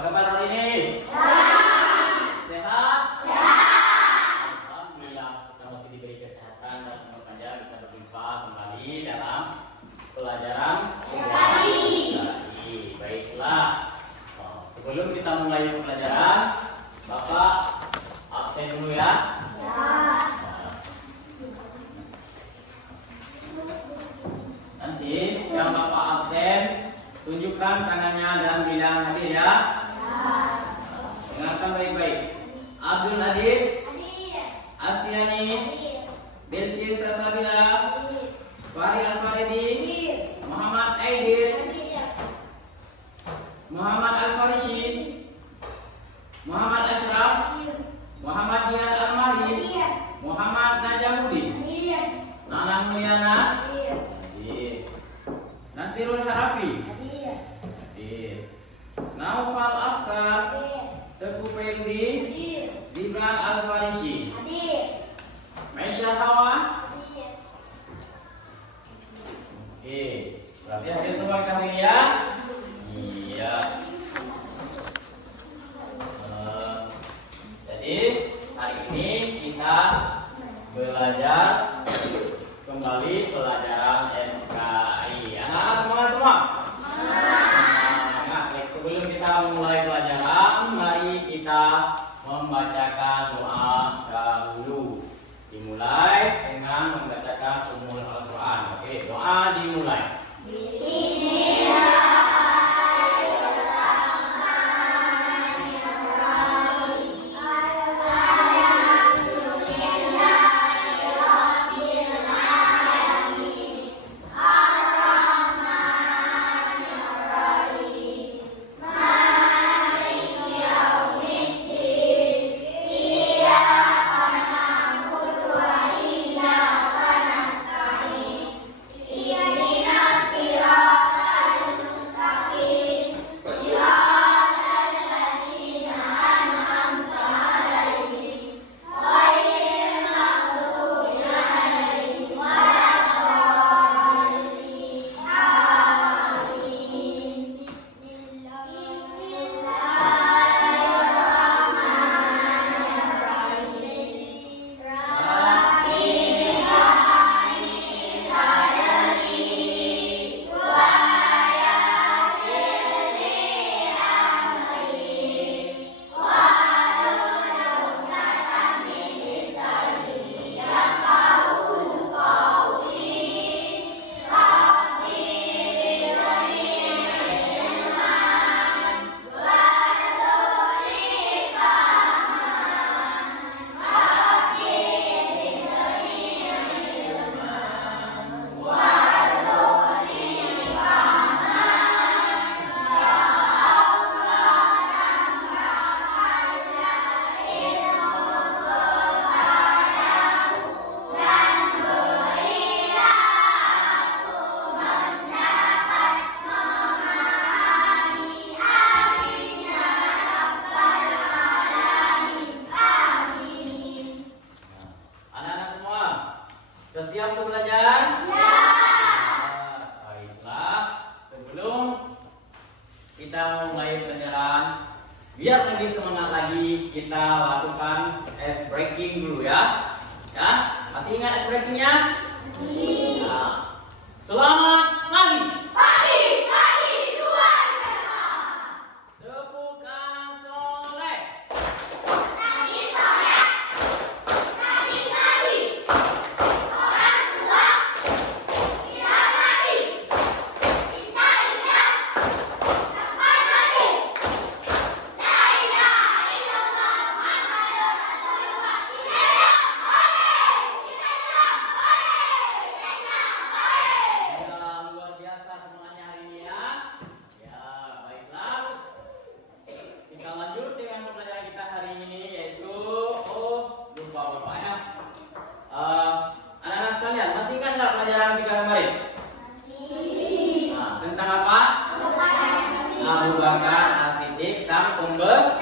kabar hari ini? Sehat? Alhamdulillah, kita masih diberi kesehatan dan semoga bisa berjumpa kembali dalam pelajaran Sosiologi. Baiklah. Sebelum kita mulai pelajaran, Bapak absen dulu ya. Nanti yang Bapak absen, tunjukkan tangannya dan bilang hadir ya. Dengarkan baik-baik. Abdul hadir. Astiani. Binti Sasabila. Fahri Al-Faridi. Muhammad Aidil. Muhammad Al-Farisi. Muhammad Ashraf. Muhammad Dian Al-Mari. Muhammad Najamuddin. Nana Mulyana. Nastirul Harafi. Naufal Afkar. Teguh Fendi. Gibran Al-Farisi. Maisha Hawa. Oke, berarti hadir semua kita ini ya. Iya. Jadi hari ini kita belajar kembali pelajaran SKI. Anak-anak semua. Nah, sebelum kita memulai pelajaran, mari kita membacakan doa dahulu. Dimulai dengan membacakan Ummul Al-Quran. Oke, doa dimulai. Siap untuk belajar? Ya. Baiklah, sebelum kita mulai pelajaran, biar lebih semangat lagi, kita lakukan ice breaking dulu ya. Ya, masih ingat ice breakingnya? Masih. Nah, selamat pagi. Anak-anak sekalian, masih ingat nggak pelajaran kita kemarin? Masih. Nah, tentang apa? Abu Bakar As-Siddiq sang pembenar.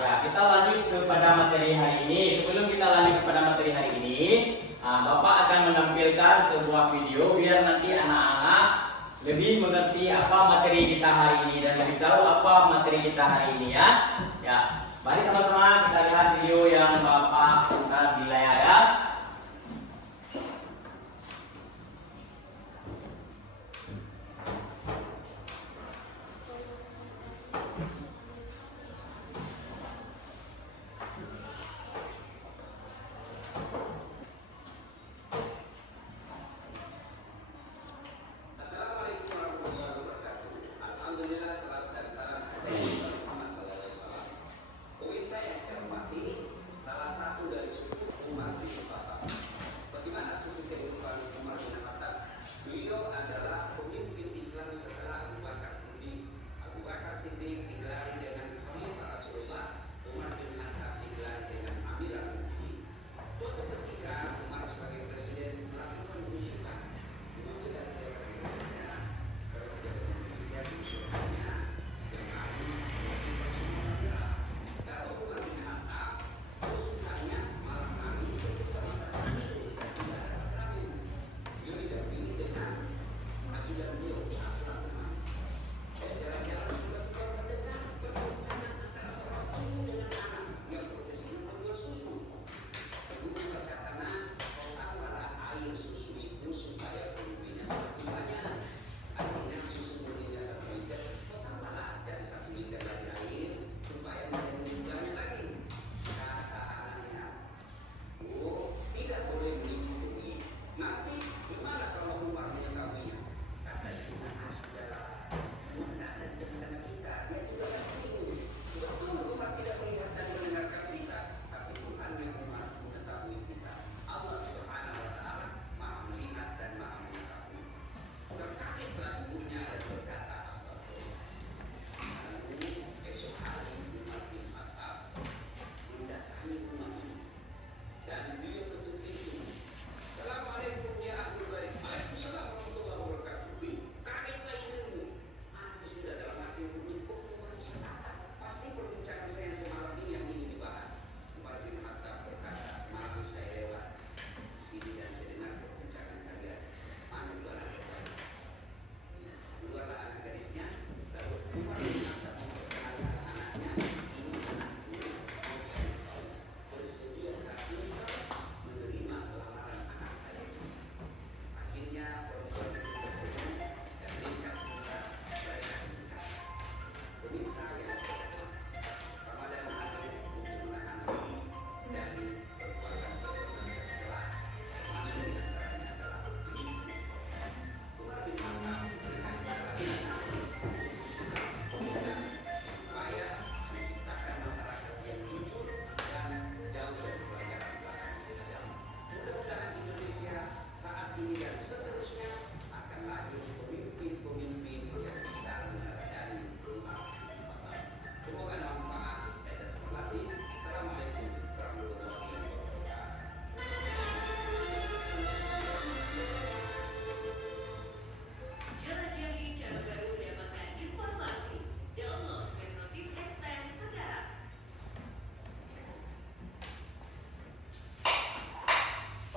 Ya, kita lanjut kepada materi hari ini. Sebelum kita lanjut kepada materi hari ini, Bapak akan menampilkan sebuah video biar nanti anak-anak lebih mengerti apa materi kita hari ini dan lebih tahu apa materi kita hari ini ya. Ya, mari sama-sama kita lihat video yang Bapak putar di layar ya.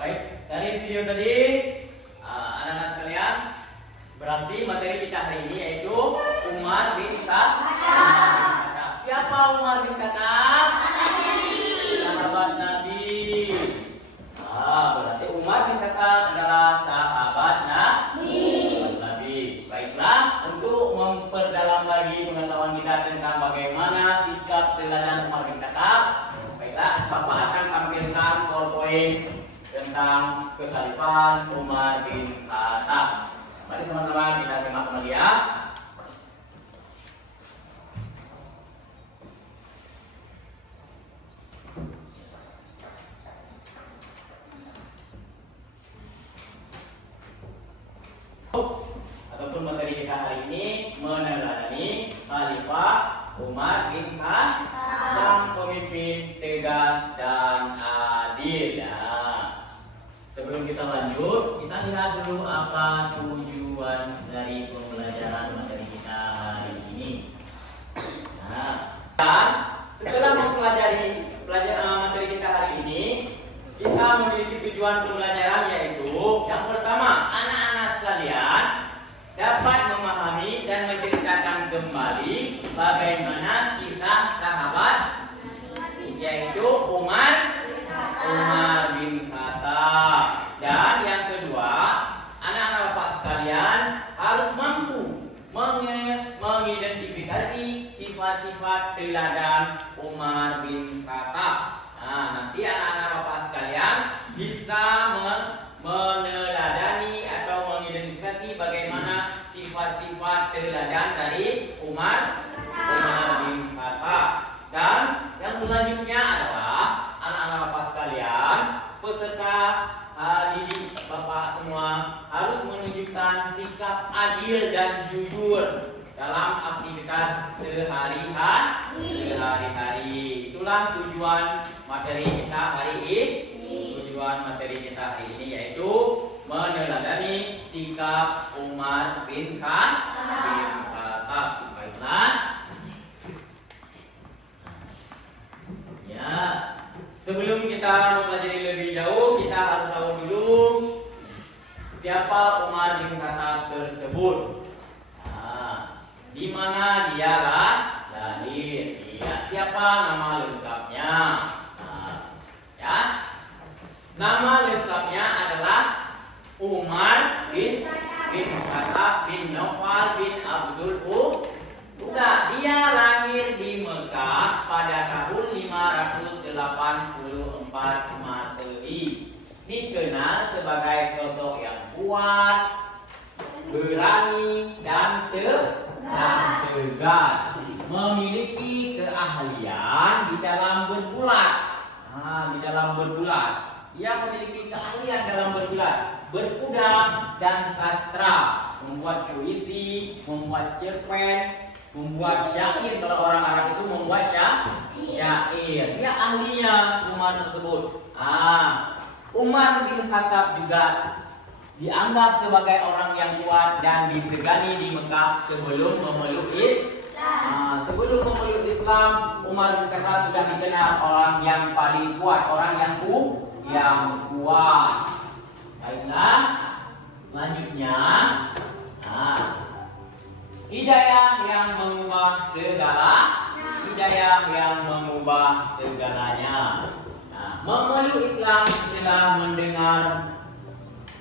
Baik, dari video tadi anak-anak sekalian, berarti materi kita hari ini yaitu Umar bin Khattab. Siapa Umar bin Khattab? Sahabat Nabi. Berarti Umar bin Khattab adalah sahabat Nabi. Baiklah, untuk memperdalam lagi pengetahuan kita tentang bagaimana sikap teladan Umar bin Khattab, baiklah, Bapak akan tampilkan PowerPoint tentang kekhalifahan Umar bin Khattab. Mari sama-sama kita simak kembali ya. Ataupun materi kita hari ini meneladani Khalifah Umar bin Khattab, sang pemimpin tegas dan adil. Sebelum kita lanjut, kita lihat dulu apa tujuan dari pembelajaran materi kita hari ini. Dan setelah mempelajari materi kita hari ini, kita memiliki tujuan pembelajaran yaitu yang pertama, anak-anak sekalian dapat materi kita hari ini. Tujuan materi kita hari ini yaitu meneladani sikap Umar bin Khattab. Baiklah. Ya, sebelum kita mempelajari lebih jauh, kita harus tahu dulu siapa Umar bin Khattab tersebut. Nah, di mana dia lahir? Siapa nama lengkapnya? Nah, ya, nama lengkapnya adalah Umar bin Khattab bin Naufal bin Abdul Uzza. Dia lahir di Mekah pada tahun 584 Masehi. Dikenal sebagai sosok yang kuat, berani dan tegas, memiliki keahlian di dalam bergulat. Dia memiliki keahlian dalam bergulat, berkuda dan sastra, membuat puisi, membuat cerpen, membuat syair. Kalau orang Arab itu membuat syair. Dia ahlinya Umar tersebut. Umar bin Khattab juga dianggap sebagai orang yang kuat dan disegani di Mekah sebelum memeluk Islam. Umar bin Khattab sudah dikenal orang yang paling kuat, orang yang kuat. Baiklah, selanjutnya, hidayah yang mengubah segalanya. Memeluk Islam setelah mendengar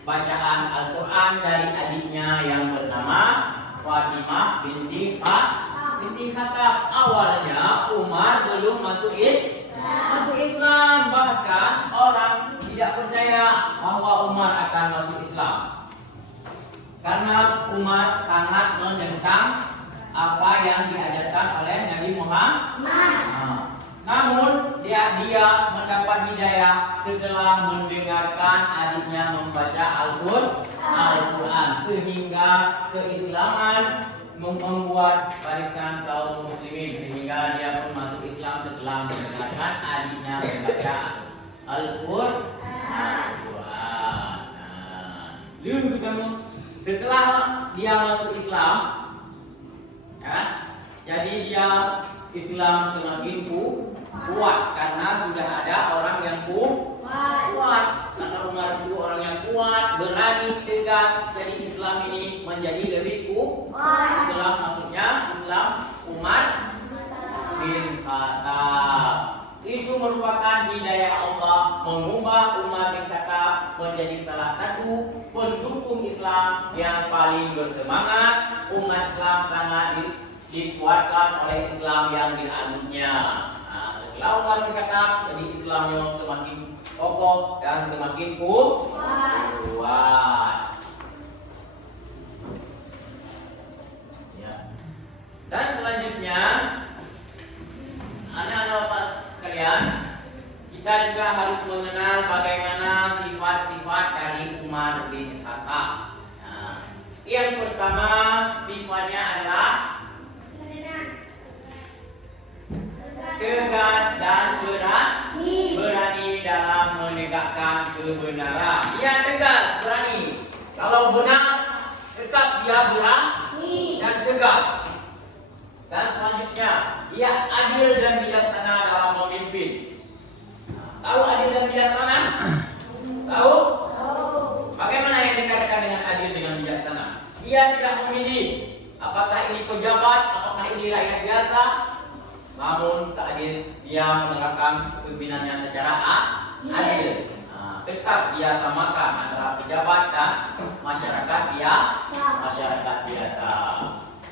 bacaan Al-Quran dari adiknya yang bernama Fatimah binti Khattab. Awalnya Umar belum masuk Islam, bahkan orang tidak percaya bahwa Umar akan masuk Islam karena Umar sangat menentang apa yang diajarkan oleh Nabi Muhammad. Namun dia mendapat hidayah setelah mendengarkan adiknya membaca Al-Quran, sehingga keislaman membuat barisan kaum muslimin, sehingga dia pun masuk Islam setelah mendengarkan adiknya membaca Al-Quran. Setelah dia masuk Islam, jadi dia Islam semakin kuat karena sudah ada orang yang kuat. Karena Umar itu orang yang kuat, berani, tegas. Jadi Islam ini menjadi lebih kuat setelah masuknya Islam Umar bin Khattab. Itu merupakan hidayah Allah mengubah Umar bin Khattab menjadi salah satu pendukung Islam yang paling bersemangat. Umat Islam sangat dikuatkan oleh Islam yang dianutnya. Setelah Umar bin Khattab, jadi Islamnya semakin kokoh dan semakin kuat. Ya. Dan selanjutnya, anak-anak Bapak sekalian, kita juga harus mengenal bagaimana sifat-sifat dari Umar bin Khattab. Yang pertama sifatnya adalah tegas dan berani dalam menegakkan kebenaran. Dia tegas, berani. Kalau benar, tetap dia berani dan tegas. Dan selanjutnya, dia adil dan bijaksana dalam memimpin. Tahu adil dan bijaksana? Tahu? Bagaimana yang dikatakan dengan adil dengan bijaksana? Dia tidak memilih apakah ini pejabat, apakah ini rakyat biasa. Namun dia menerapkan kepemimpinannya secara adil. Tetap dia samakan antara pejabat dan masyarakat biasa.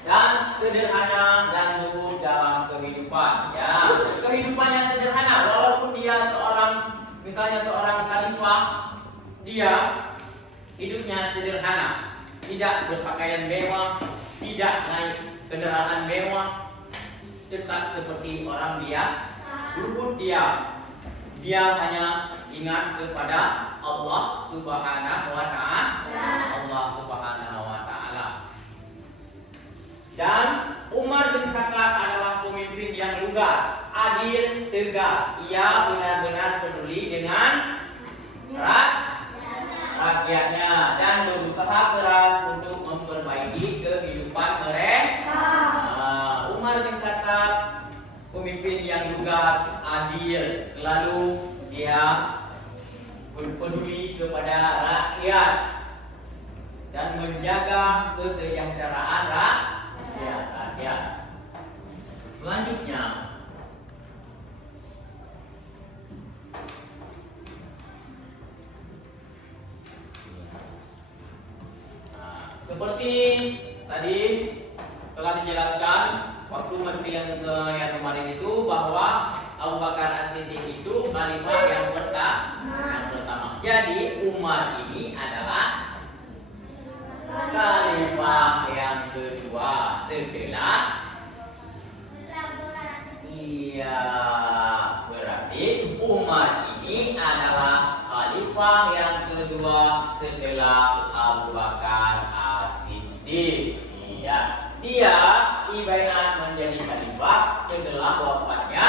Dan sederhana dan lembut dalam kehidupan. Ya, kehidupannya sederhana walaupun dia misalnya seorang khalifah, dia hidupnya sederhana, tidak berpakaian mewah, tidak naik kendaraan mewah. Tetap seperti orang lembut dia hanya ingat kepada Allah Subhanahu wa Ta'ala. Dan Umar bin Khattab adalah pemimpin yang lugas. adil, tegas. Ia benar-benar peduli dengan rakyatnya dan berusaha keras untuk memperbaiki kehidupan mereka. Umar bin Khattab pemimpin yang lugas, adil, selalu dia peduli kepada rakyat dan menjaga kesejahteraan rakyat. Selanjutnya, seperti tadi telah dijelaskan waktu menteri yang kemarin itu bahwa Abu Bakar As-Siddiq itu khalifah yang pertama. Jadi Umar ini adalah khalifah yang kedua setelah berarti Umar ini adalah khalifah yang kedua setelah Abu Bakar As-Siddiq. Dia ibaiat menjadi khalifah setelah wafatnya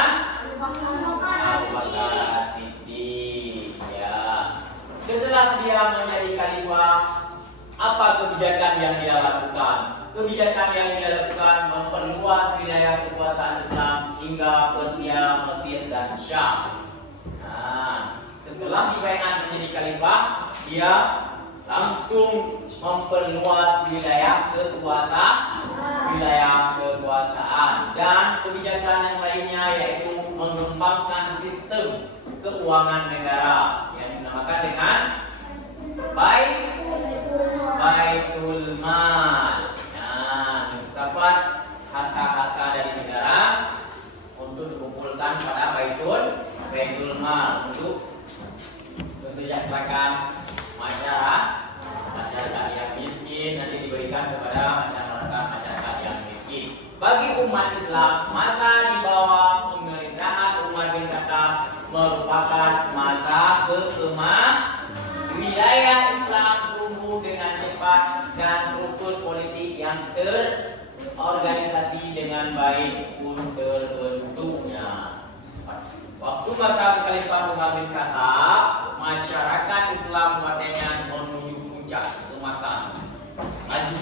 Abu Bakar As-Siddiq. Setelah dia menjadi khalifah, apa kebijakan yang dia lakukan? Kebijakan yang dia lakukan memperluas wilayah kekuasaan Islam hingga Persia, Mesir, dan Syam. Setelah ibaiat menjadi khalifah, dia langsung memperluas wilayah kekuasaan dan kebijakan yang lainnya, yaitu mengembangkan sistem keuangan negara yang dinamakan dengan Baitul Mal. Filsafat harta-harta dari negara untuk dikumpulkan pada Baitul Mal untuk kesejahteraan masyarakat yang miskin, nanti diberikan kepada masyarakat yang miskin. Bagi umat Islam, masa di bawah pemerintahan Umar bin Khattab merupakan masa kekemajuan. Wilayah Islam tumbuh dengan cepat dan struktur politik yang terorganisasi dengan baik pun terbentuknya. Waktu masa Khalifah Umar bin Khattab, masyarakat Islam katanya menuju puncak kemasan, maju,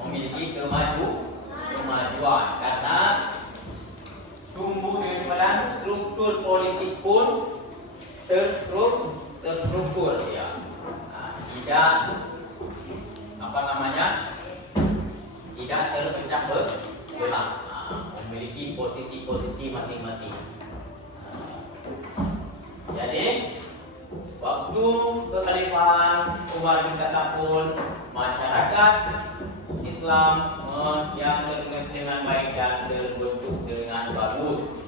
memiliki kemajuan karena tumbuh dengan cepat, struktur politik pun terstruktur, ya. Tidak tidak terpecah belah, memiliki posisi-posisi masing-masing. Jadi waktu kekhalifahan Umar bin Khattab pun masyarakat Islam yang terorganisasi dengan baik dan terbentuk dengan bagus.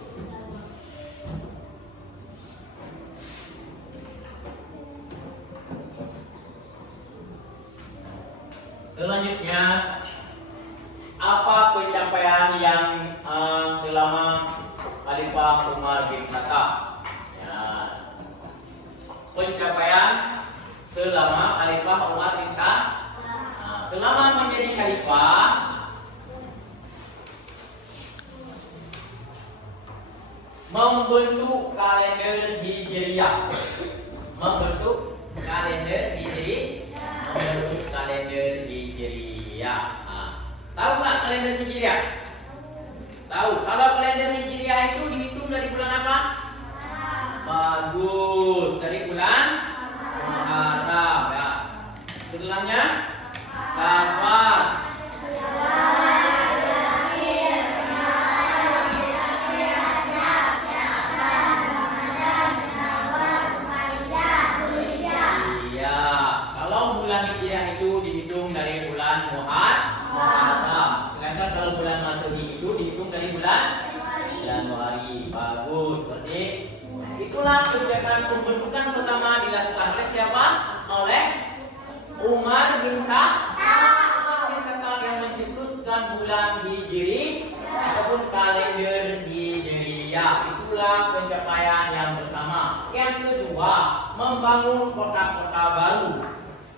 Selanjutnya, apa pencapaian yang selama Khalifah Umar bin Khattab? Pencapaian selama Khalifah Umar bin Khattab, selama menjadi Khalifah, membentuk kalender Hijriyah, Tahu nggak kalender Hijriyah? Tahu. Kalau kalender Hijriyah itu dihitung dari bulan apa? Bagus, dari bulan Muharram, ya. Setelahnya Safar. Iya, kalau bulan Hijriah itu dihitung dari bulan Muharram. Sedangkan kalau bulan Masehi itu dihitung dari bulan Januari. Bagus, seperti itulah kebijakan pembentukan pertama dilakukan oleh siapa? Oleh Umar bin Khattab yang mencetuskan bulan Hijri ataupun kalender Hijriyah. Itulah pencapaian yang pertama. Yang kedua, membangun kota-kota baru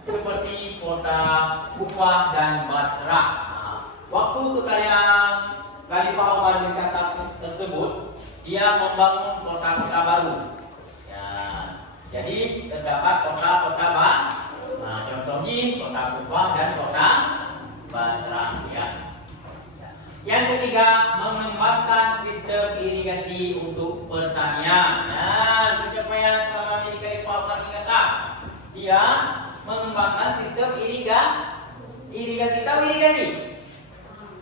seperti kota Kufah dan Basrah. Waktu Khalifah Umar bin Khattab tersebut, dia membangun kota-kota baru. Ya, jadi terdapat kota-kota baru. Nah, contohnya kota Kufah dan kota Basrah. Ya. Yang ketiga, mengembangkan sistem irigasi untuk pertanian. Nah, pencapaian selama ini Khalifah Umar bin Khattab, dia mengembangkan sistem irigasi. Tahu irigasi?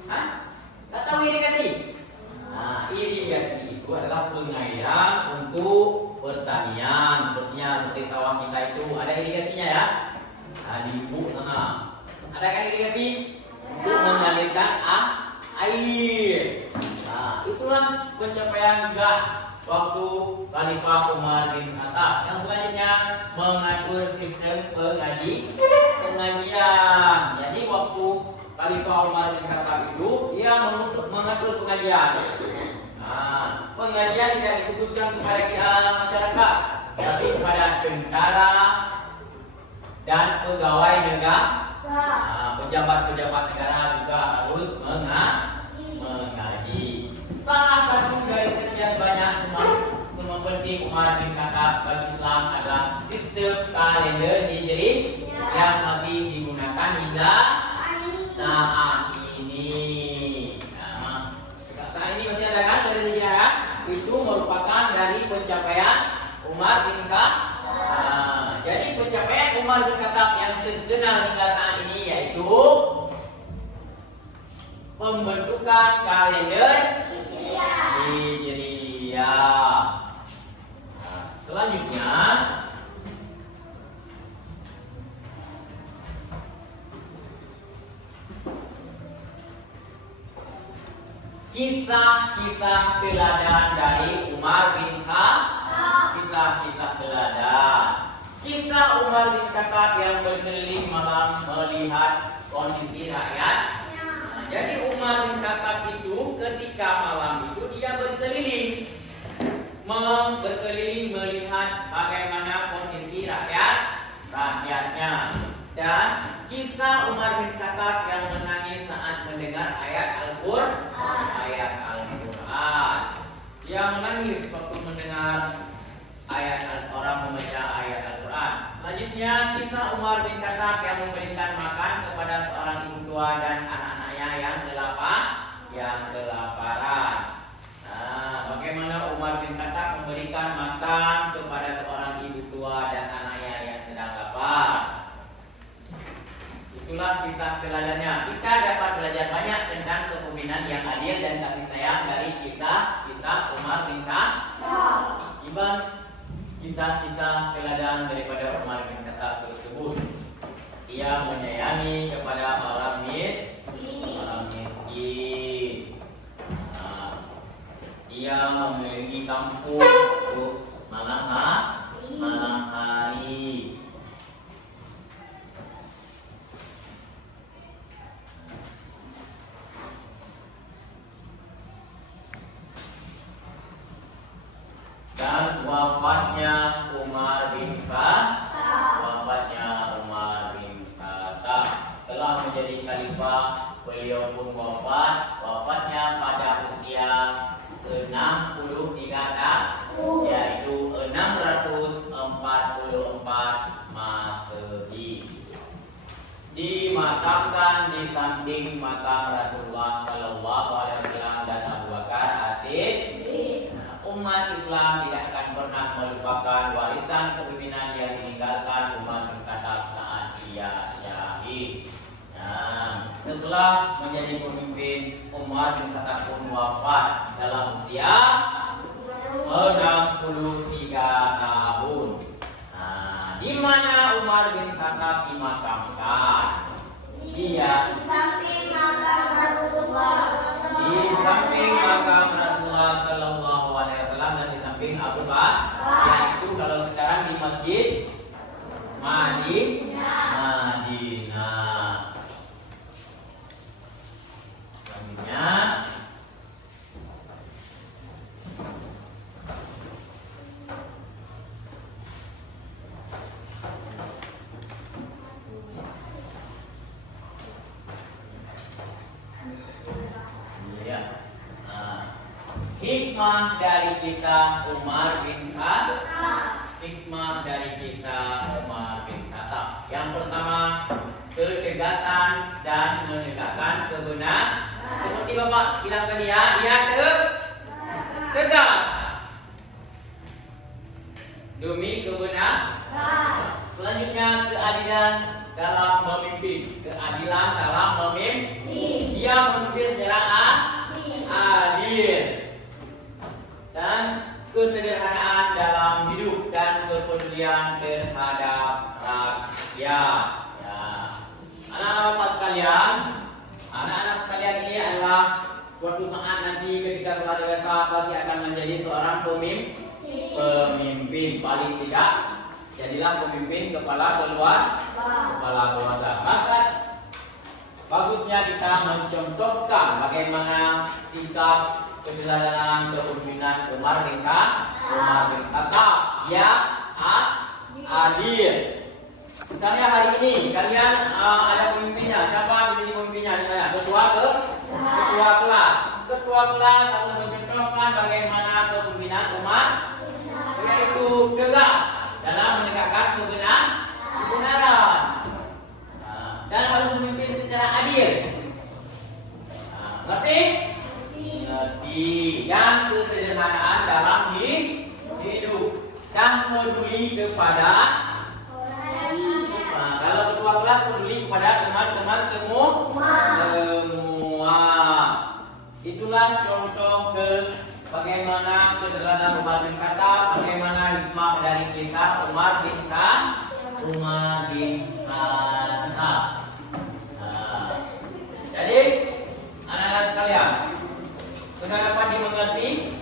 Hah? Tak tahu irigasi? Nah, irigasi itu adalah pengairan untuk pertanian. Contohnya seperti sawah kita itu ada irigasinya ya. Nah, di ibu sana. Ada kan irigasi? Untuk mengalirkan air. Nah, itulah pencapaian juga waktu Khalifah Umar bin Khattab. Yang selanjutnya mengatur sistem pengajian. Jadi waktu Khalifah Umar bin Khattab itu dia mengatur pengajian. Nah, pengajian tidak dikhususkan kepada masyarakat, tapi kepada tentara dan pegawai negara. Nah, pejabat-pejabat negara juga harus mengaji. Salah satu dari sekian banyak semua penting Umar bin Khattab bagi Islam adalah sistem kalender Hijri yang masih digunakan hingga saat ini. Nah, saat ini masih ada kan kalender Hijri kan? Itu merupakan dari pencapaian Umar bin Khattab. Nah, jadi pencapaian Umar bin Khattab yang terkenal hingga saat ini yaitu pembentukan kalender Hijriyah. Nah, selanjutnya kisah-kisah teladan dari Umar bin Khattab. Kisah-kisah teladan. Kisah Umar bin Khattab yang berkeliling malam melihat kondisi rakyat. Jadi Umar bin Khattab itu ketika malam itu dia berkeliling melihat bagaimana kondisi rakyatnya. Dan kisah Umar bin Khattab yang menangis saat mendengar ayat Al-Quran. Dia menangis waktu mendengar orang membaca ayat Al-Quran. Selanjutnya kisah Umar bin Khattab yang memberikan makan kepada seorang ibu tua dan anak-anaknya yang kelaparan. Nah, bagaimana Umar bin Khattab memberikan makan kepada seorang ibu tua dan anaknya yang sedang lapar. Itulah kisah teladannya. Kita dapat belajar banyak tentang kepemimpinan yang adil dan kasih sayang dari kisah Umar bin Khattab. Kisah-kisah teladan daripada Umar bin Khattab tersebut. Ia menyayangi kepada orang miskin. Ia memiliki kampung untuk malam hari. Dan wafatnya Umar bin Khattab. Telah menjadi khalifah, beliau pun wafatnya pada usia 63 tahun, yaitu 644 Masehi. Dimakamkan di samping makam Rasulullah Sallallahu Alaihi Wasallam dan Abu Bakar As-Siddiq. Umat Islam tidak akan pernah melupakan warisan kepemimpinan yang ditinggalkan Umar bin Khattab saat ia syahid. Nah, setelah menjadi pemimpin, Umar bin Khattab pun wafat dalam usia 63 tahun. Nah, di mana Umar bin Khattab dimakamkan? Dia di samping makam Rasulullah Sallallahu Alaihi Wasallam dan di samping Abu Bakar. Yaitu kalau sekarang di Masjid Madinah. Selanjutnya Hikmah dari kisah Umar bin Khattab. Hikmah dari kisah Umar bin Khattab. Yang pertama, ketegasan dan menegakkan kebenaran. Seperti Bapak bilang tadi ya, dia tegas demi kebenaran. Selanjutnya, keadilan dalam memimpin. Keadilan dalam memimpin. Dia memimpin secara adil. Dan kesederhanaan dalam hidup dan kepedulian terhadap rakyat. Ya. Anak-anak Bapak sekalian, anak-anak sekalian ini adalah suatu saat nanti ketika telah dewasa pasti akan menjadi seorang pemimpin. Paling tidak jadilah pemimpin kepala keluarga. Maka bagusnya kita mencontohkan bagaimana sikap keteladanan kepemimpinan Umar bin Khattab yang adil. Misalnya hari ini kalian ada pemimpinnya, siapa di sini pemimpinnya? Misalnya ketua kelas. Ketua kelas harus mencontohkan bagaimana kepemimpinan Umar, yaitu tegas dalam menegakkan kebenaran dan harus memimpin secara adil. Ngerti? Dan kesederhanaan dalam hidup dan peduli kepada kalau ketua kelas peduli kepada teman-teman semua. Itulah contoh bagaimana keteladanan Umar bin Khattab, bagaimana hikmah dari kisah Umar bin Khattab. Jadi anak-anak sekalian, sudah dapat dimengerti?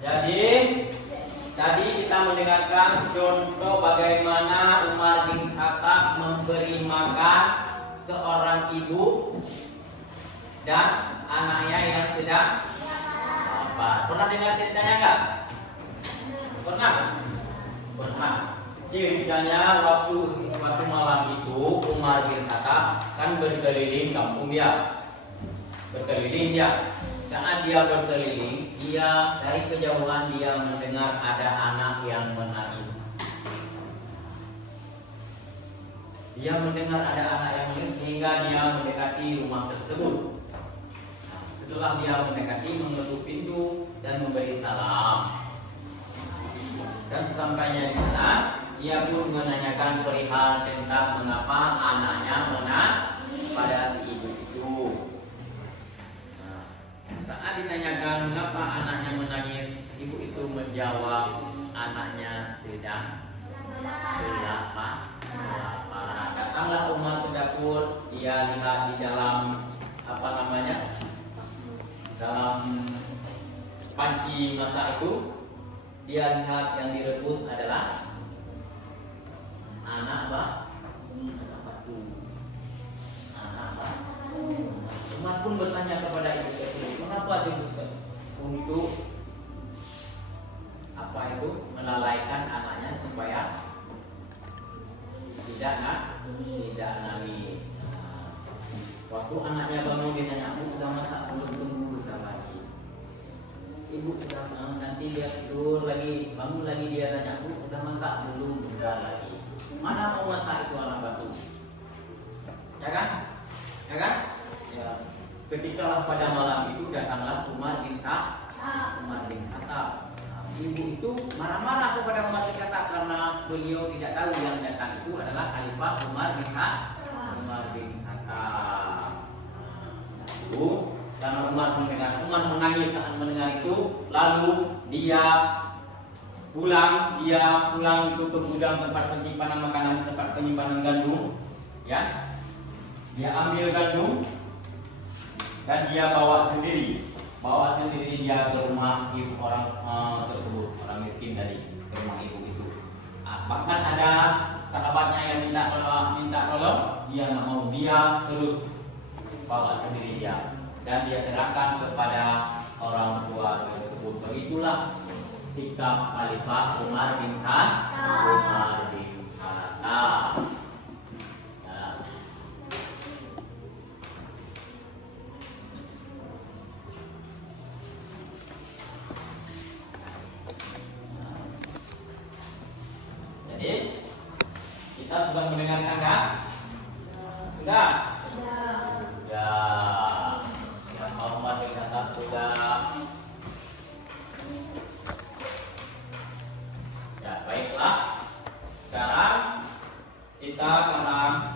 Jadi tadi kita mendengarkan contoh bagaimana Umar bin Khattab memberi makan seorang ibu dan anaknya yang sedang lapar. Pernah dengar ceritanya enggak? Pernah. Ceritanya waktu malam itu Umar bin Khattab kan berkeliling kampung dia. Saat dia berkeliling, dia dari kejauhan dia mendengar ada anak yang menangis. Dia mendengar ada anak yang menangis sehingga dia mendekati rumah tersebut. Setelah dia mendekati, mengetuk pintu dan memberi salam. Dan sesampainya di sana, ia pun menanyakan perihal tentang mengapa anaknya menangis pada si ibu itu. Saat ditanyakan mengapa anaknya menangis, ibu itu menjawab anaknya sedang lapar. Datanglah Umar ke dapur, dia lihat di dalam dalam panci masak itu, dia lihat yang direbus adalah anak batu. Umar pun bertanya kepada ibu tersebut, mengapa direbuskan? Untuk melalaikan anaknya supaya tidak nangis. Waktu anaknya bangun dia tanya, "Bu, udah masak belum?" "Tunggu lagi." Ibu sudah nanti dia tidur lagi, bangun lagi dia tanya, "Bu, udah masak belum?" "Udah lagi." Mana mau masak itu anak batu? Ya kan? Ya. Ketika pada malam itu datanglah Umar bin Khattab. Ibu itu marah-marah kepada Umar bin Khattab karena beliau tidak tahu yang datang itu adalah Khalifah Umar bin Khattab. Karena Umar menangis saat mendengar itu, lalu dia pulang itu ke gudang tempat penyimpanan makanan, tempat penyimpanan gandum, ya. Dia ambil gandum dan dia bawa sendiri dia ke rumah ibu orang tersebut, orang miskin tadi, ke rumah ibu itu. Bahkan ada sahabatnya yang minta tolong, dia nggak mau, dia terus bawa sendiri dia dan dia serahkan kepada orang tua tersebut. Begitulah sikap Khalifah Umar bin Khattab. sudah mendengarkan kan? Sudah? Ya. Yang hormat dikatakan sudah. Ya, baiklah. Sekarang kita akan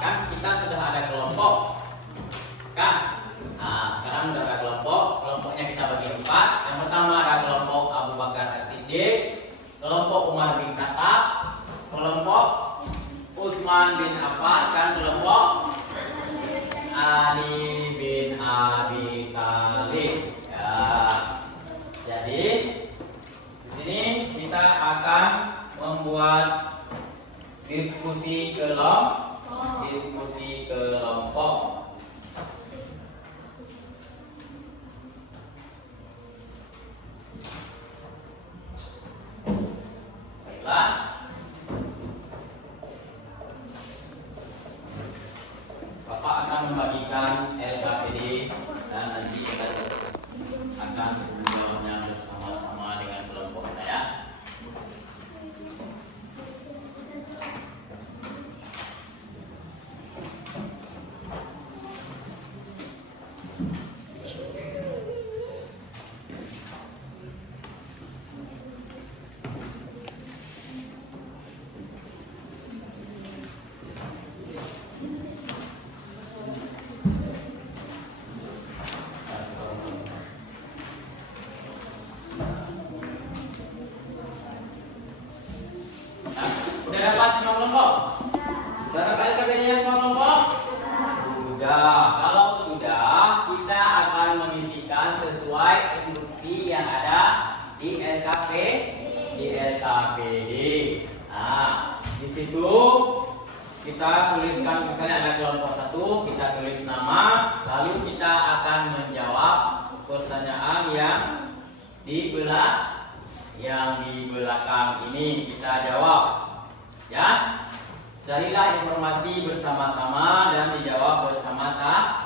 kan kita sudah ada kelompok. Kan? Nah, sekarang sudah ada kelompok. Kelompoknya kita bagi 4. Yang pertama ada kelompok Abu Bakar As-Siddiq, kelompok Umar bin Khattab, kelompok Utsman bin Affan, dan kelompok Ali bin Abi Thalib. Ya. Jadi di sini kita akan membuat diskusi kelompok. Baiklah. Bapak akan membagikan LKPD dan nanti kita akan menjawabnya bersama-sama dengan kelompok kita ya. Sudah dapat semua kelompok? Sudah dapat LKPD-nya semua kelompok? Sudah. Kalau sudah, kita akan mengisikan sesuai instruksi yang ada di LKPD. Nah, di situ kita tuliskan misalnya ada kelompok 1, kita tulis nama, lalu kita akan menjawab pertanyaan yang di belakang ini kita jawab. Ya, carilah informasi bersama-sama dan dijawab bersama-sama.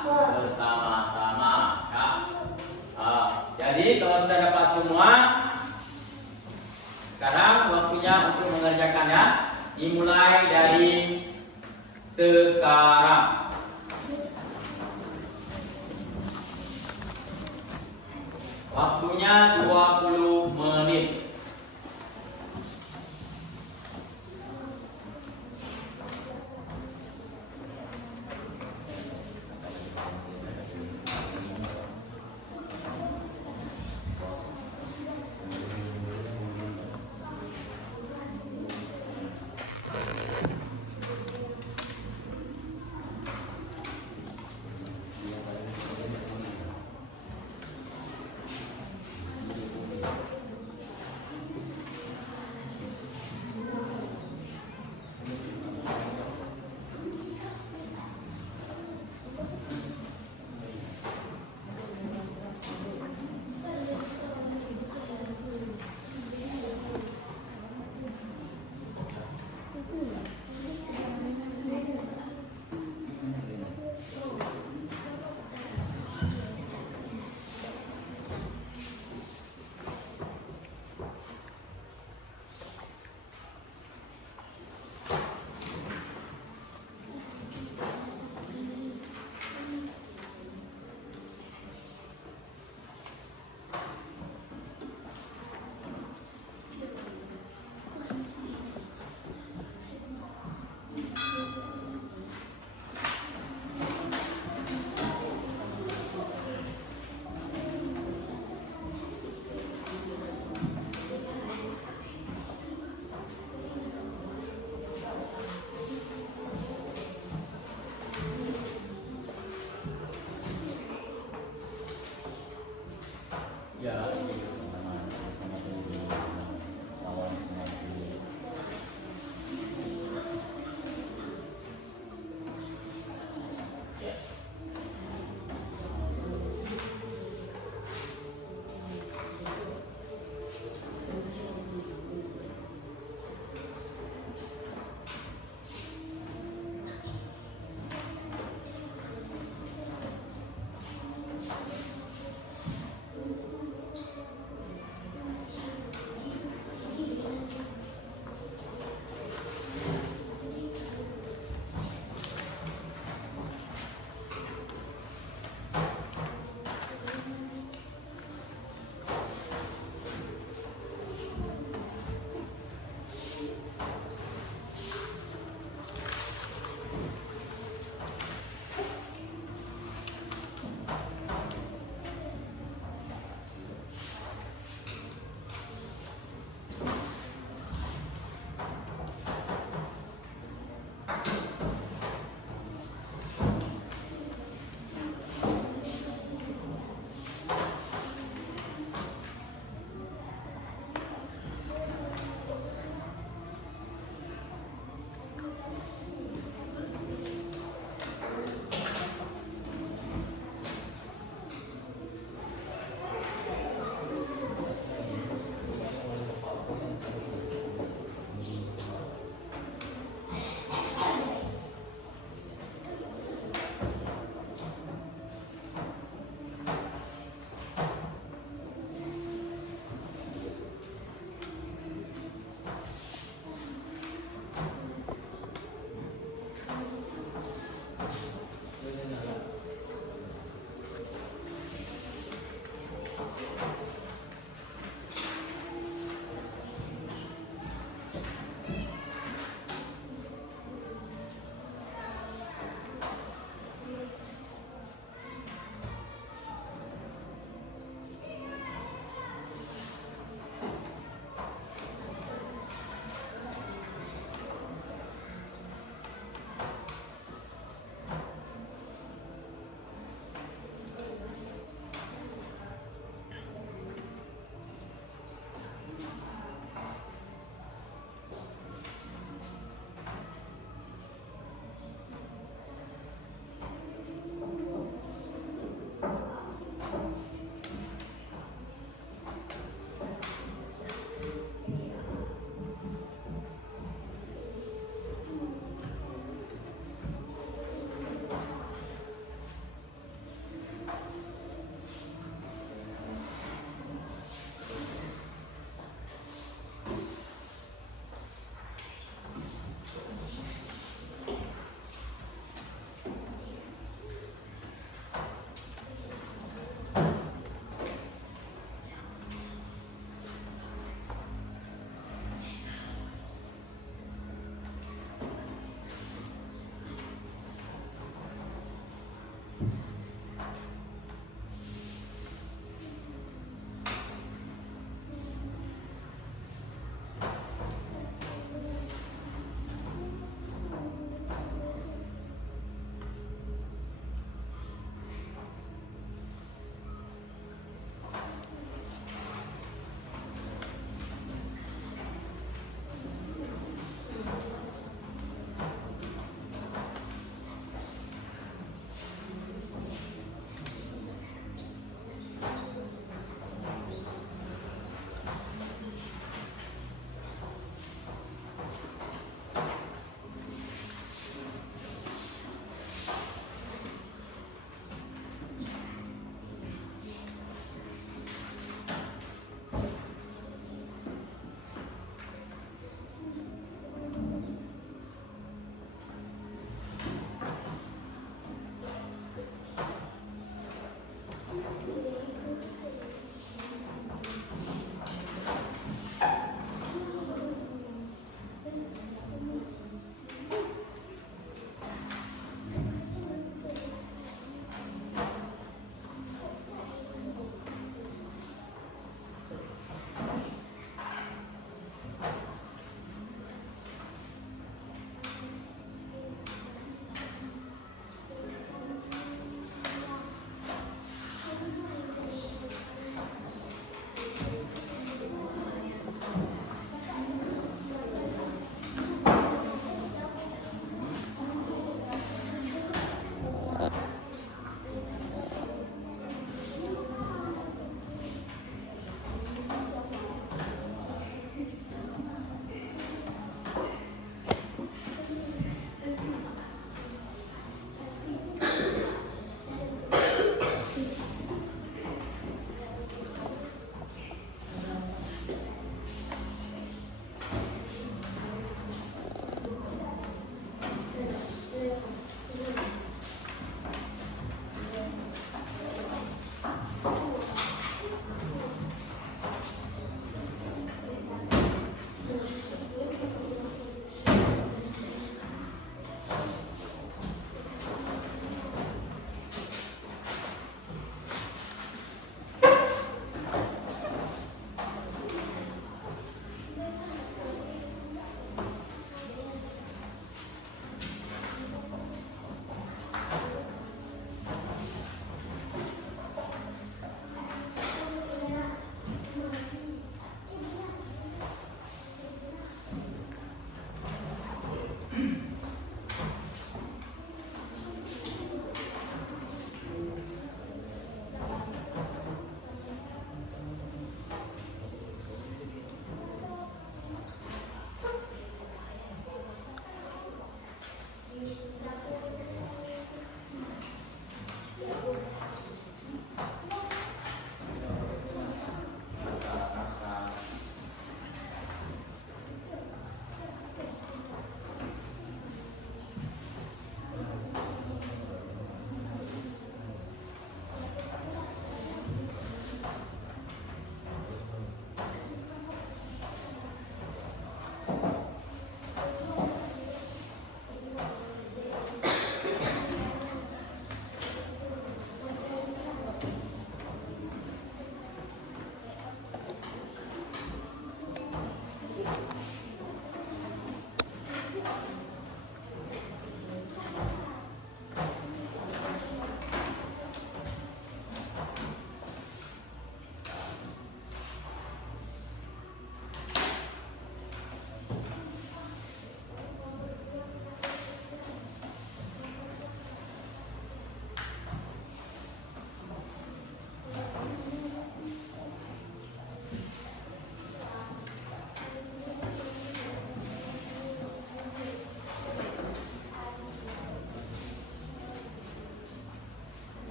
Ya. Jadi kalau sudah dapat semua, sekarang waktunya untuk mengerjakan ya. Dimulai dari sekarang. Waktunya 20 menit.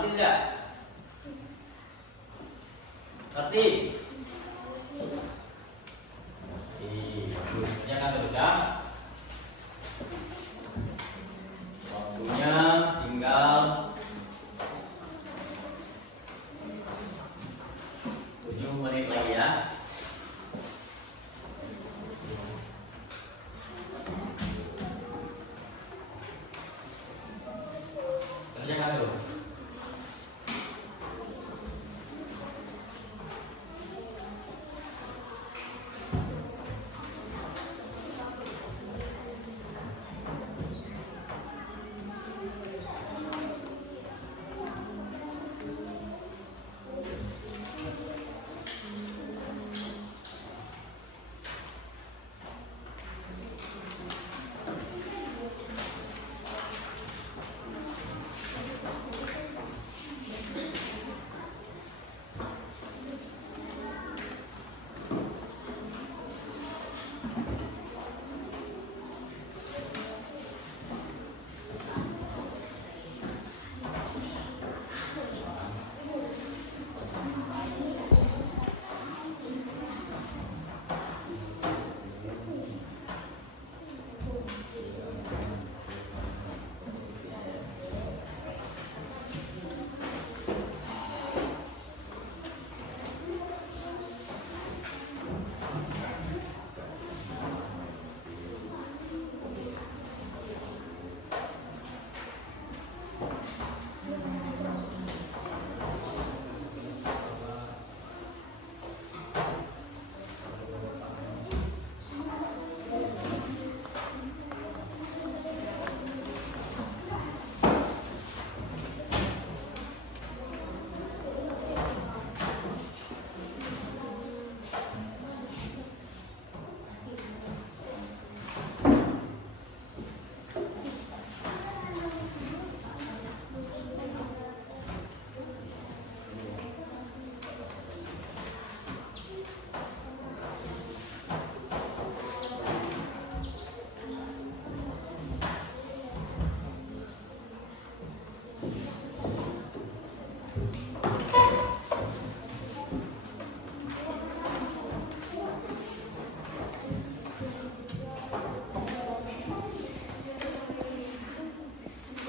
Ngerti tidak? Ngerti? Kerjakan terus ya. Waktunya tinggal 7 menit lagi ya. Kerjakan terus.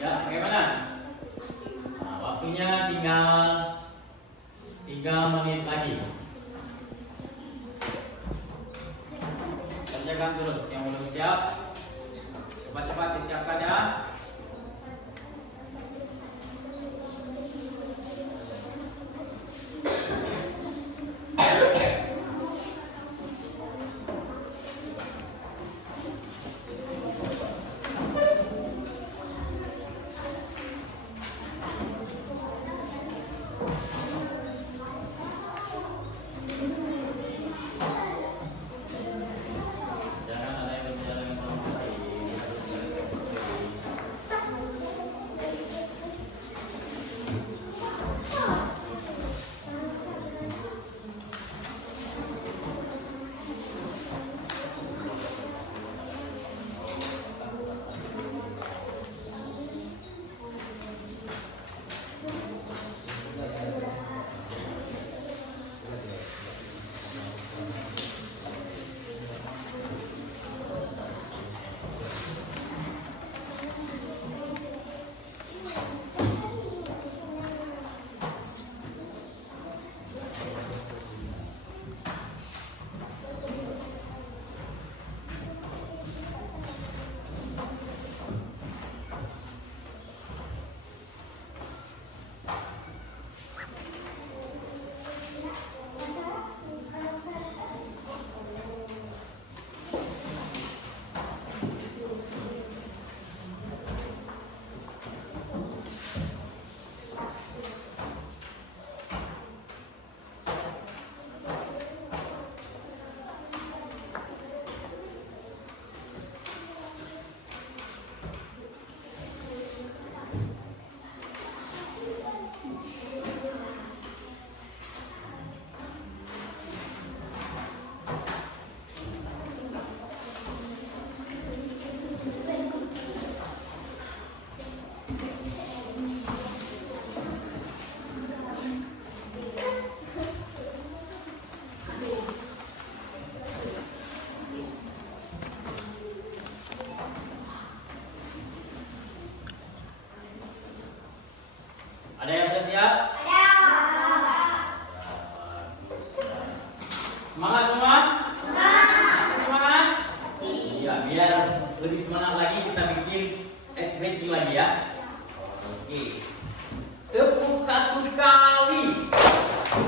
Ya, bagaimana? Nah, waktunya tinggal 3 menit lagi. Kerjakan terus. Yang belum siap, cepat-cepat disiapkan ya. Jangan ada yang berbicara yang kurang baik. Ada yang sudah siap? Ada. Semangat semua? Masih semangat? Iya, biar lebih semangat lagi kita bikin ice breaking lagi ya. Oke. Tepuk 1 kali.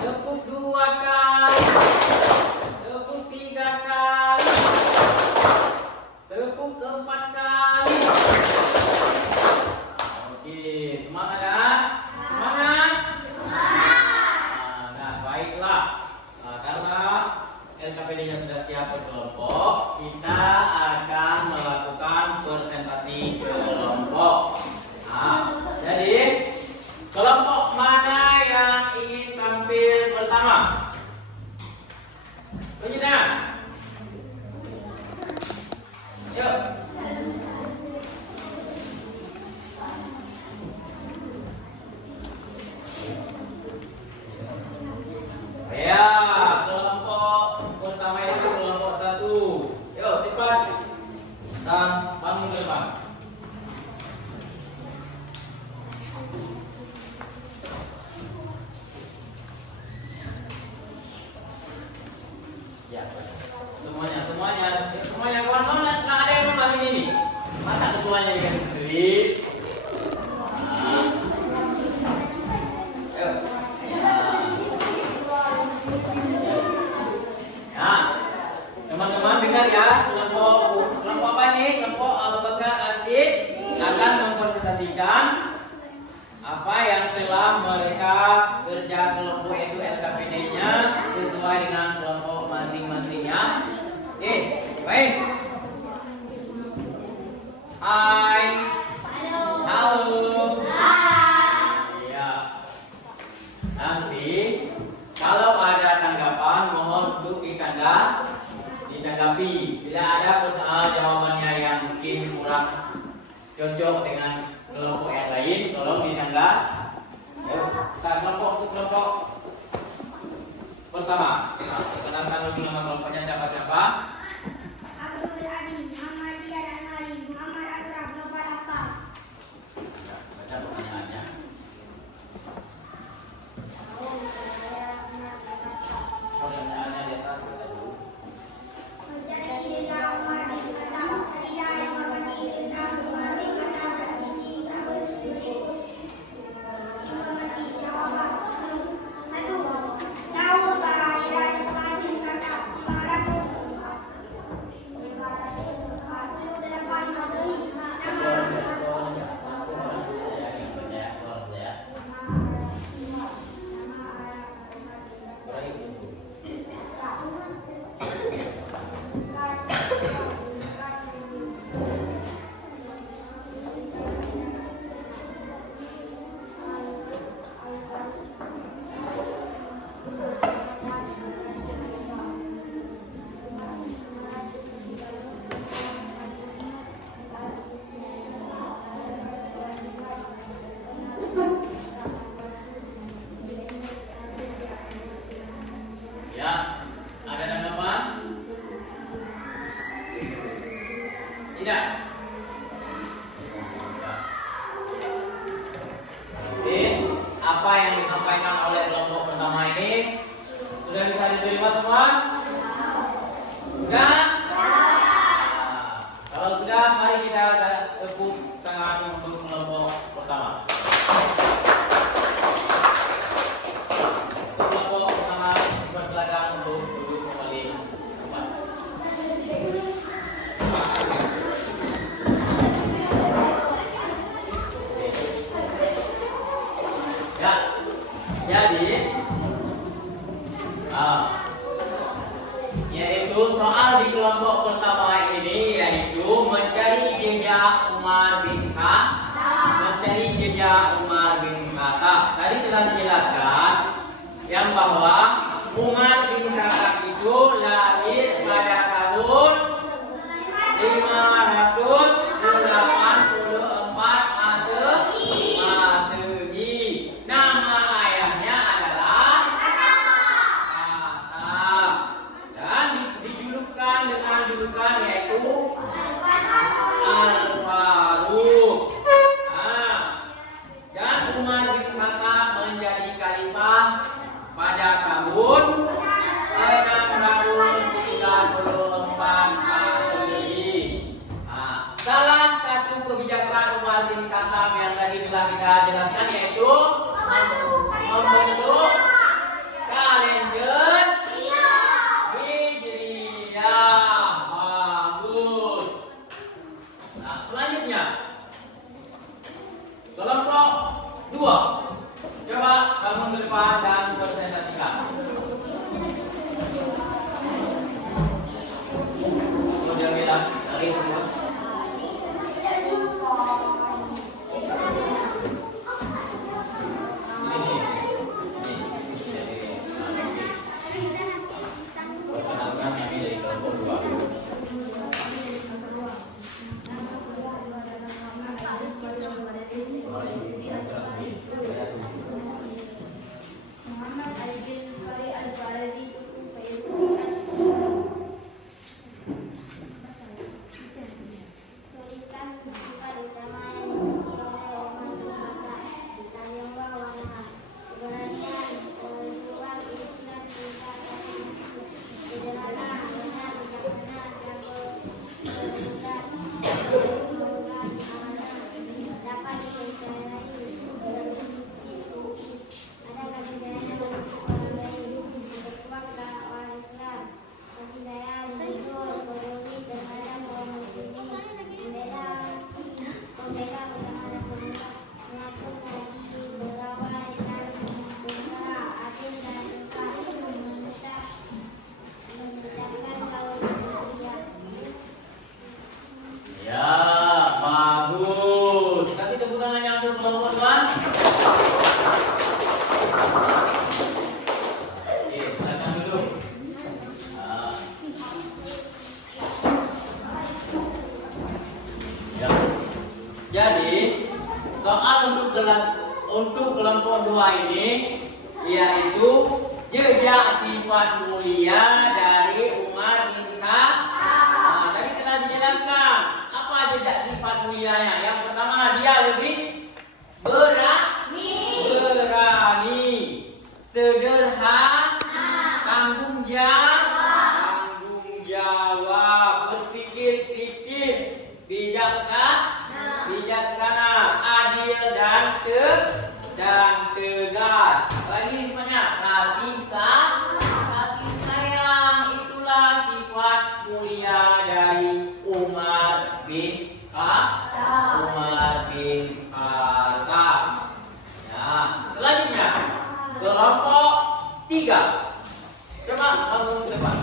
Tepuk 2 kali. Tepuk 3 kali. Tepuk 4 kali. Oke, semangat ya? Semangat? Nah, baiklah. Karena LKPD-nya sudah siap berkelompok, kita akan melakukan presentasi kelompok. Nah, jadi kelompok mana yang ingin tampil pertama? Tunjuk tangan. Yuk. Ya, kelompok pertama itu kelompok 1. Yuk, cepat. Dan bangun ke depan. Ya, semuanya kawan-kawan, nggak ada yang memahami ini. Masa ketuanya yang sendiri? Nah, teman-teman dengar ya, kelompok apa ini? Kelompok Al-Bakar Asyik akan mempresentasikan apa yang telah mereka kerja kelompok itu LKPD-nya sesuai dengan kelompok masing-masingnya. Oke, baik. Hai. Halo. Iya. Nanti kalau ada tanggapan mohon untuk ditanggapi. Bila ada jawabannya yang mungkin kurang cocok dengan kelompok yang lain, tolong ditanggapi. Ayo, kelompok pertama. Nah, kenalkan dulu nama kelompoknya siapa-siapa. Abdul Adi, Muhammad Dian Ali, Muhammad Asraf, Nopal Apa. Ya, baca pertanyaannya. Pertanyaannya di atas baca dulu. Mencari ide Umar bin Khattab, Khadijah yang hormati Islam Umar bin Khattab dan isi tahun berikut. Informasi jawaban. 1. Tahun kelahiran Umar bin Khattab 548 Masehi. Ya, ada tanggapan? Tidak. Oke, apa yang disampaikan oleh kelompok pertama ini sudah bisa diterima semua? Sudah? Nah, kalau sudah, mari kita tepuk tangan untuk kelompok pertama. Kelompok pertama dipersilakan untuk duduk kembali tempat. Ya, jadi yaitu soal di kelompok pertama ini yaitu mencari jejak Umar bin Khattab. Tadi telah dijelaskan yang bahwa Umar bin Khattab itu lahir pada tahun 584 Masehi. Nama ayahnya adalah Khattab dan dijulukan dengan julukan yaitu Al-Faruq. Dan Umar bin Khattab perilaku kebijakan Umar bin Khattab yang tadi telah kita jelaskan, yaitu membentuk kalender Hijriyah. Bagus. Nah, selanjutnya kelompok 2. Coba bangun ke depan dan presentasikan. Jamila, dari semua. Jadi soal untuk kelompok 2 ini yaitu jejak sifat mulia dari Umar bin Khattab. Nah, tadi telah dijelaskan apa jejak sifat mulianya. Yang pertama, dia lebih berani, sederhana, tanggung jawab, berpikir kritis, bijaksana, adil dan tegas. Lagi sifatnya kasih sayang. Itulah sifat mulia dari Umar bin Khattab. Nah, selanjutnya kelompok 3. Coba bangun ke depan.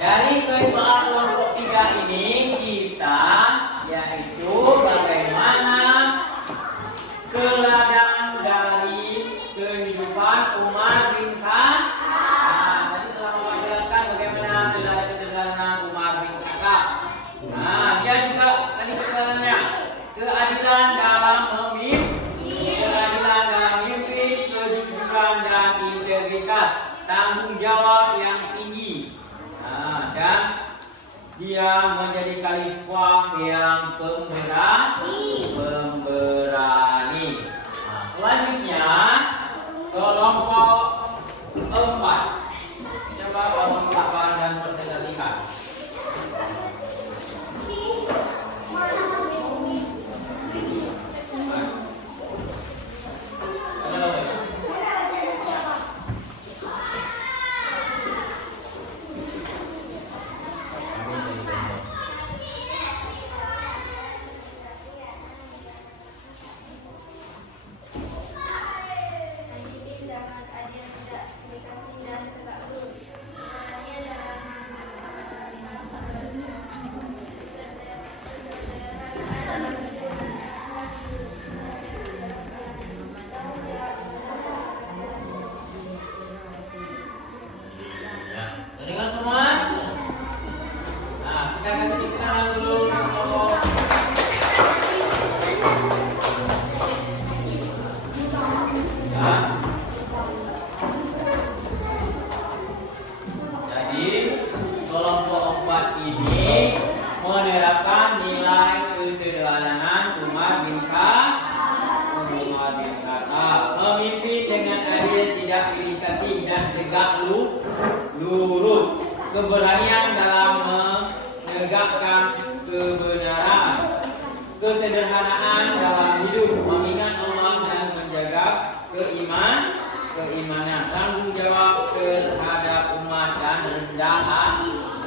Dari soal kelompok 3 ini kita yaitu bagaimana keladang dari kehidupan Umar bin Khattab. Tadi telah menjelaskan bagaimana keteladanan Umar bin Khattab. Nah, dia juga tadi keterangannya keadilan dalam memimpin, kejujuran dan integritas, tanggung jawab yang tinggi. Dan dia menjadi khalifah yang pemberani. Nah, selanjutnya kelompok 4. Coba kamu lakukan dan presentasikan. Dengar semua? Nah, kita akan ciptakan dulu kelompok. Ya. Jadi kelompok 4 ini menerapkan nilai keteladanan Umar bin Khattab, memimpin dengan adil, tidak pilih-kasih dan tegak lurus, keberanian dalam menegakkan kebenaran, kesederhanaan dalam hidup, mengingat Allah dan menjaga keimanan, tanggung jawab terhadap umat dan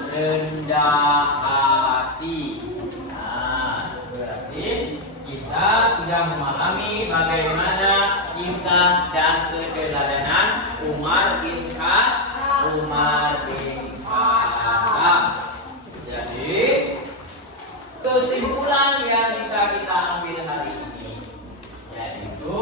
rendah hati. Nah, berarti kita sudah memahami bagaimana kisah dan keteladanan Umar bin Khattab. Jadi kesimpulan yang bisa kita ambil hari ini yaitu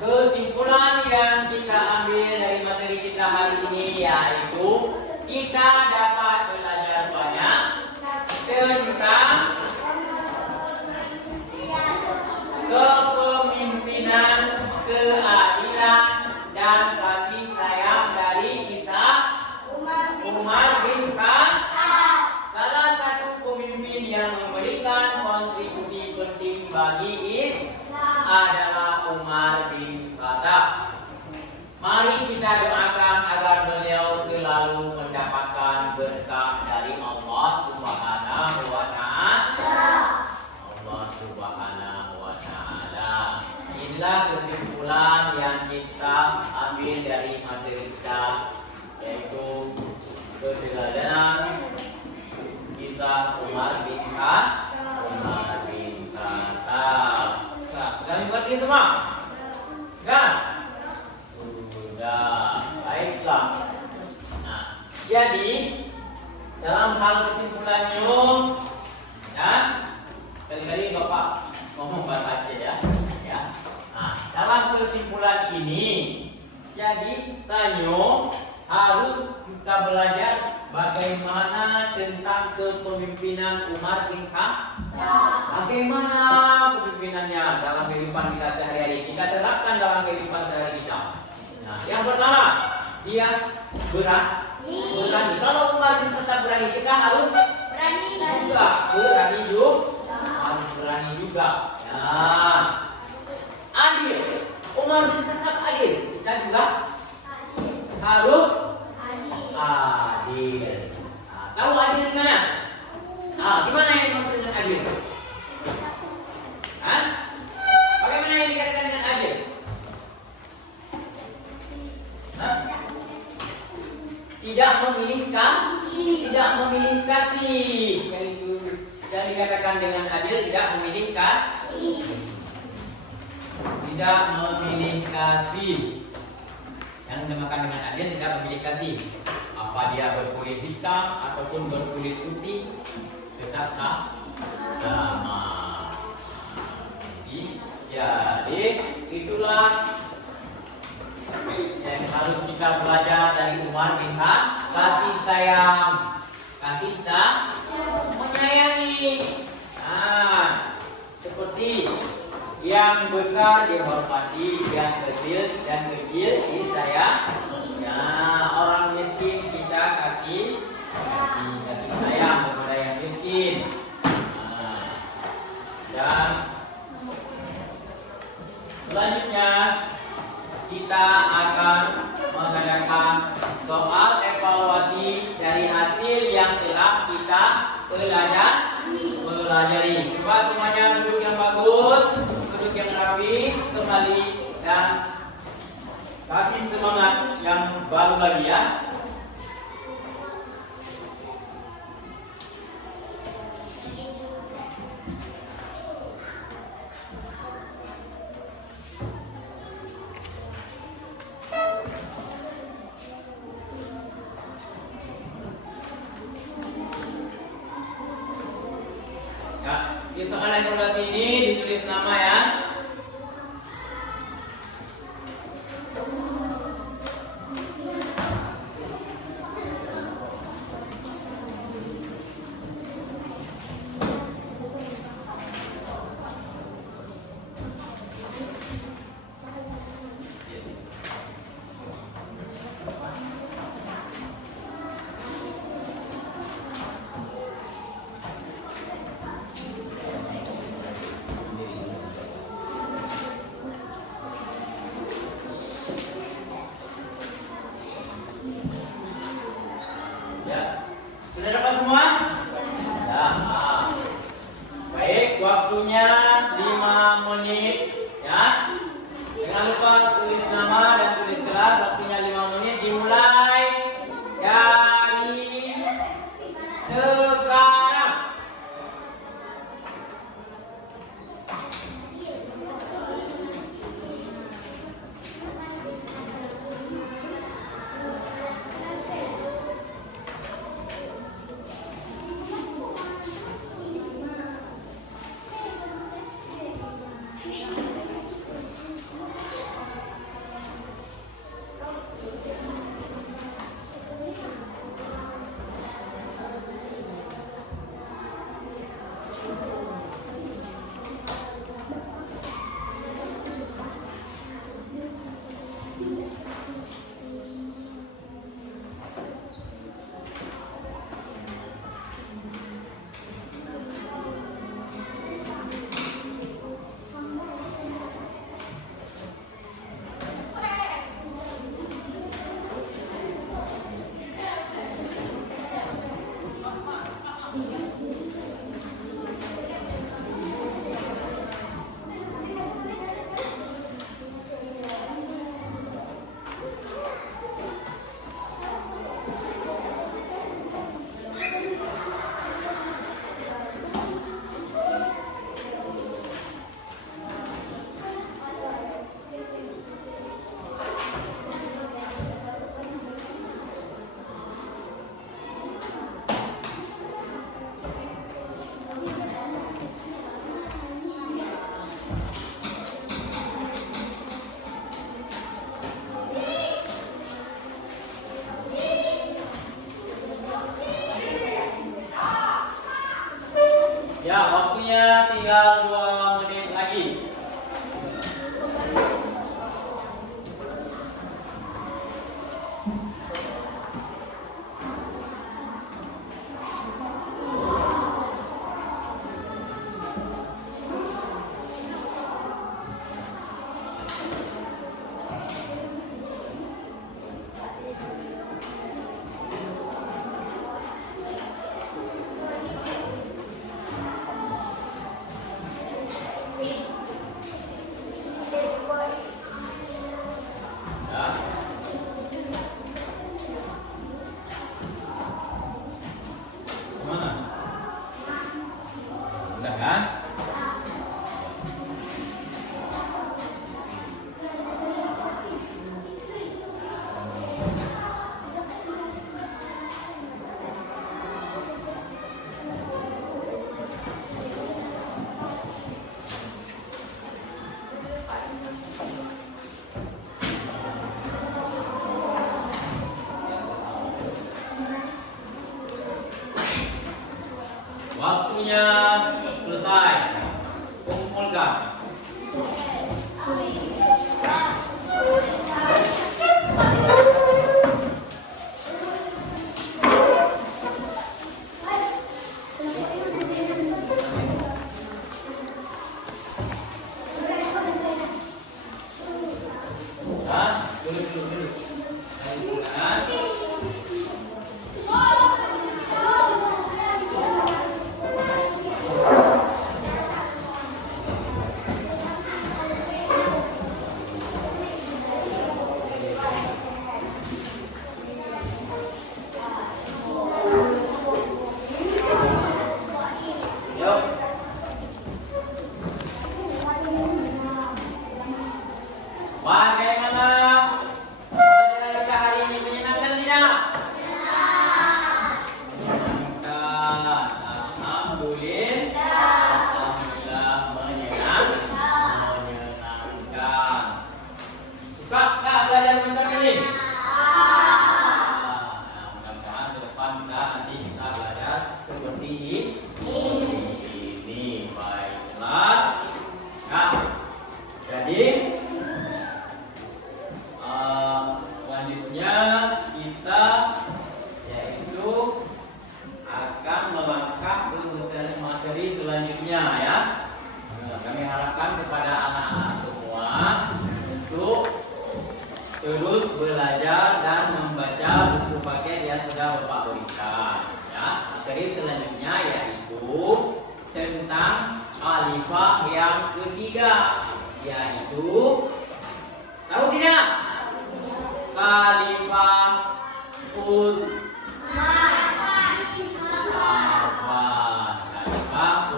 kesimpulan yang kita ambil dari materi kita hari ini yaitu kita dapat belajar banyak tentang kepemimpinan, keadilan, dan kasih sayang dari kisah Umar bin Khattab, salah satu pemimpin yang memberikan kontribusi penting bagi Islam adalah Umar bin Khattab. Mari kita doakan agar beliau selalu mendapatkan berkah dari Allah Subhanahu wa Ta'ala. Allah Subhanahu wa Ta'ala. Inilah kesimpulan yang kita ambil dari materi kita, yaitu keteladanan kisah Umar bin Khattab. Sudah mengerti semua? Sudah? Sudah. Baiklah. Nah, jadi dalam hal kesimpulannya, ya, kali-kali Bapak ngomong bahasa Aceh ya. Nah, dalam kesimpulan ini, jadi Tanyo harus kita belajar bagaimana tentang kepemimpinan Umar bin Khattab. Bagaimana kepemimpinannya dalam kehidupan kita sehari-hari, kita terapkan dalam kehidupan sehari-hari kita. Nah, yang pertama, dia berani. Kalau Umar bin Khattab berani, kita harus berani juga. Nah, adil. Umar bin Khattab adil, kita juga harus adil. Nah, tahu adil gimana? Gimana yang dimaksud dengan adil? Bagaimana yang dikatakan dengan adil? Tidak memilih kasih. Yang dikatakan dengan adil tidak memilih kasih. Tidak memilih kasih. Yang dinamakan dengan adil tidak memilih kasih. Apa dia berkulit hitam ataupun berkulit putih, tetap sama. Jadi itulah yang harus kita belajar dari Umar bin Khattab. kasih sayang. Kasih menyayangi. Nah, seperti yang besar dihormati, yang kecil disayang. Ya, orang miskin kita kasih sayang kepada yang miskin. Nah, dan selanjutnya kita akan mengadakan soal evaluasi dari hasil yang telah kita pelajari. Coba semuanya duduk yang bagus, duduk yang rapi, kembali dan kasih semangat yang baru lagi ya. Di soal evaluasi ini ditulis nama ya. Ya, sudah dapat semua? Ya, baik, waktunya 5 menit ya. Jangan lupa tulis nama dan tulis kelas. Waktunya 5 menit dimulai dari sekarang. Ya, waktunya tinggal 2 menit lagi. waktunya selesai. Kumpulkan. Dulu. Yuk. Bagaimana pelajaran kita hari ini, menyenangkan tidak? Menyenangkan. Alhamdulillah menyenangkan. Suka nggak belajar macam ini? Mudah-mudahan ke depan kita nanti bisa belajar seperti ini. Baiklah. Nah, jadi selanjutnya kita yaitu akan melangkah ke materi selanjutnya ya. Kami harapkan kepada anak-anak semua untuk terus belajar dan membaca buku paket yang sudah Bapak berikan ya. Materi selanjutnya yaitu tentang alifah yang ketiga, yaitu tahu tidak? Khalifah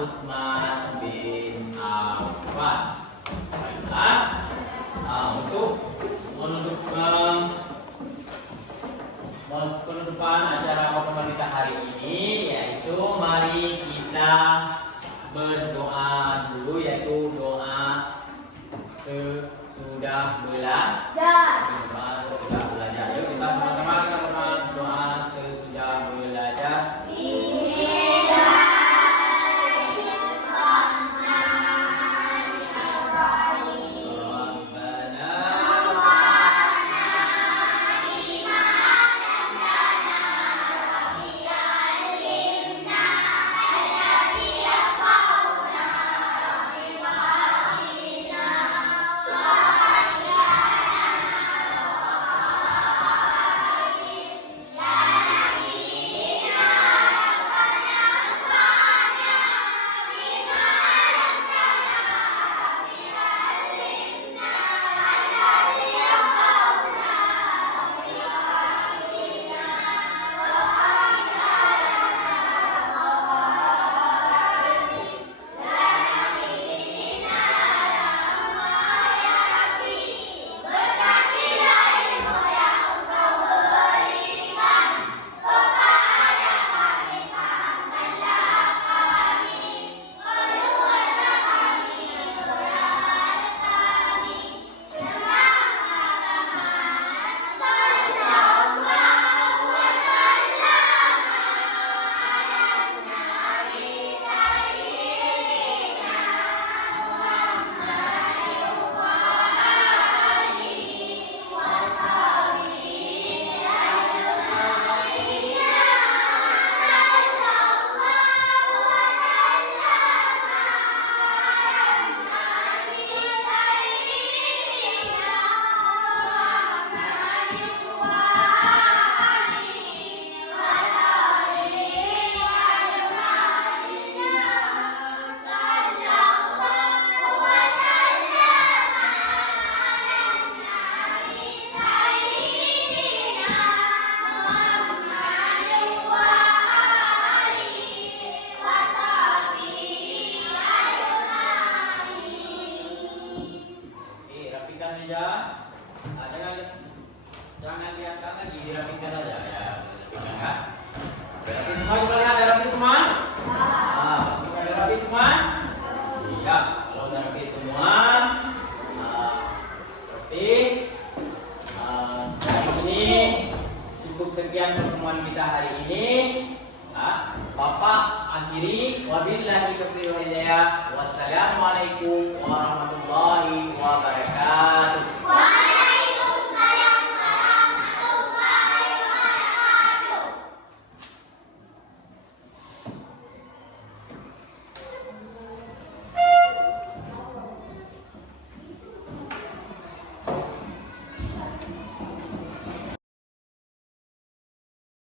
Utsman bin Affan. Baiklah. Untuk penutupan acara pertemuan kita hari ini, yaitu mari kita berdoa dulu, yaitu doa sesudah belajar. Yuk kita sama-sama kita doa sesudah belajar. Jangan diangkat lagi, dirapikan aja ya. Rapi semua, coba lihat, ada rapi semua? Ada rapi semua? Iya, kalau udah rapi semua, rapi. Hari ini cukup sekian pertemuan kita hari ini. Bapak akhiri wabillahi taufiq wal hidayah. Wassalamualaikum warahmatullahi